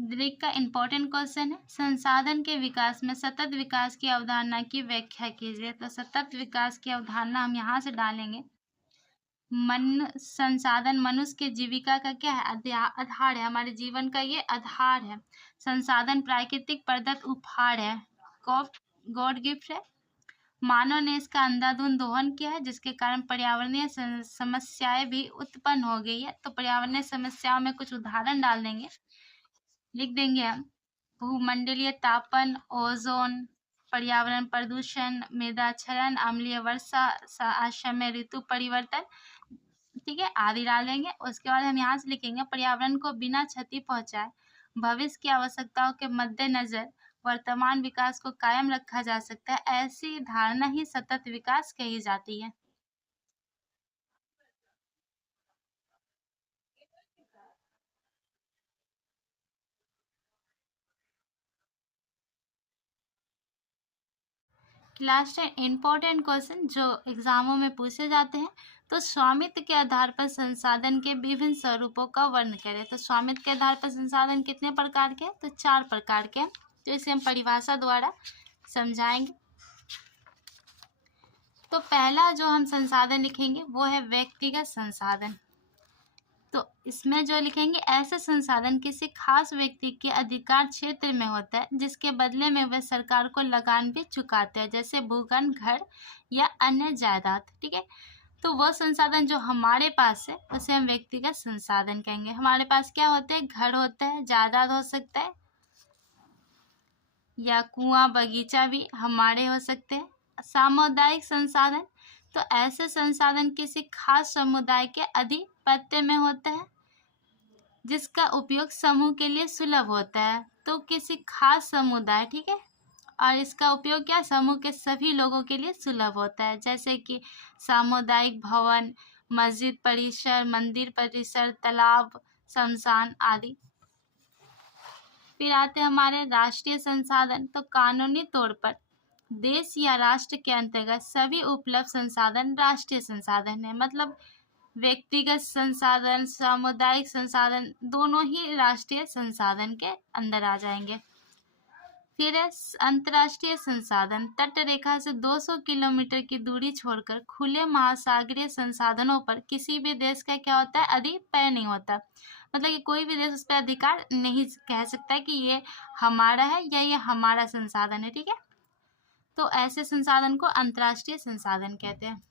Greek का important question है, संसाधन के विकास में सतत विकास की अवधारणा की व्याख्या कीजिए। तो सतत विकास की अवधारणा हम यहाँ से डालेंगे, संसाधन मनुष्य के जीविका का क्या है, आधार है, हमारे जीवन का ये आधार है। संसाधन प्राकृतिक प्रदत्त उपहार है, गॉड गिफ्ट है। मानव ने इसका अंधाधुंध दोहन किया है, जिसके कारण पर्यावरणीय समस्याएं भी उत्पन्न हो गई है। तो पर्यावरणीय समस्याओं में कुछ उदाहरण डाल देंगे, लिख देंगे हम, भूमंडलीय तापन, ओजोन, पर्यावरण प्रदूषण, मृदाक्षरण, अम्लीय वर्षा, असमय ऋतु परिवर्तन, ठीक है, आदि डालेंगे। उसके बाद हम यहाँ से लिखेंगे, पर्यावरण को बिना क्षति पहुंचाए भविष्य की आवश्यकताओं के मद्देनजर वर्तमान विकास को कायम रखा जा सकता है। ऐसी धारणा ही सतत विकास कही जाती है। लास्ट है इम्पोर्टेंट क्वेश्चन जो एग्जामों में पूछे जाते हैं। तो स्वामित्व के आधार पर संसाधन के विभिन्न स्वरूपों का वर्णन करें। तो स्वामित्व के आधार पर संसाधन कितने प्रकार के हैं? तो 4 प्रकार के हैं। तो इसे हम परिभाषा द्वारा समझाएंगे। तो पहला जो हम संसाधन लिखेंगे वो है व्यक्तिगत संसाधन। तो इसमें जो लिखेंगे, ऐसे संसाधन किसी खास व्यक्ति के अधिकार क्षेत्र में होता है, जिसके बदले में वह सरकार को लगान भी चुकाते हैं, जैसे भूखंड, घर या अन्य जायदाद। ठीक है, तो वो संसाधन जो हमारे पास है उसे हम व्यक्तिगत संसाधन कहेंगे। हमारे पास क्या होते हैं? घर होता है, जायदाद हो सकता है, या कुआं बगीचा भी हमारे हो सकते हैं। सामुदायिक संसाधन, तो ऐसे संसाधन किसी खास समुदाय के आधिपत्य में होता है, जिसका उपयोग समूह के लिए सुलभ होता है। तो किसी खास समुदाय, ठीक है, और इसका उपयोग क्या, समूह के सभी लोगों के लिए सुलभ होता है, जैसे कि सामुदायिक भवन, मस्जिद परिसर, मंदिर परिसर, तालाब, शमशान आदि। फिर आते हैं हमारे राष्ट्रीय संसाधन। तो कानूनी तौर पर देश या राष्ट्र के अंतर्गत सभी उपलब्ध संसाधन राष्ट्रीय संसाधन है। मतलब व्यक्तिगत संसाधन, सामुदायिक संसाधन दोनों ही राष्ट्रीय संसाधन के अंदर आ जाएंगे। फिर है अंतर्राष्ट्रीय संसाधन। तट रेखा से 200 किलोमीटर की दूरी छोड़कर खुले महासागरीय संसाधनों पर किसी भी देश का क्या होता है? अधिपत्य नहीं होता। मतलब कि कोई भी देश उस पर अधिकार नहीं कह सकता कि ये हमारा है या ये हमारा संसाधन है। ठीक है, तो ऐसे संसाधन को अंतर्राष्ट्रीय संसाधन कहते हैं।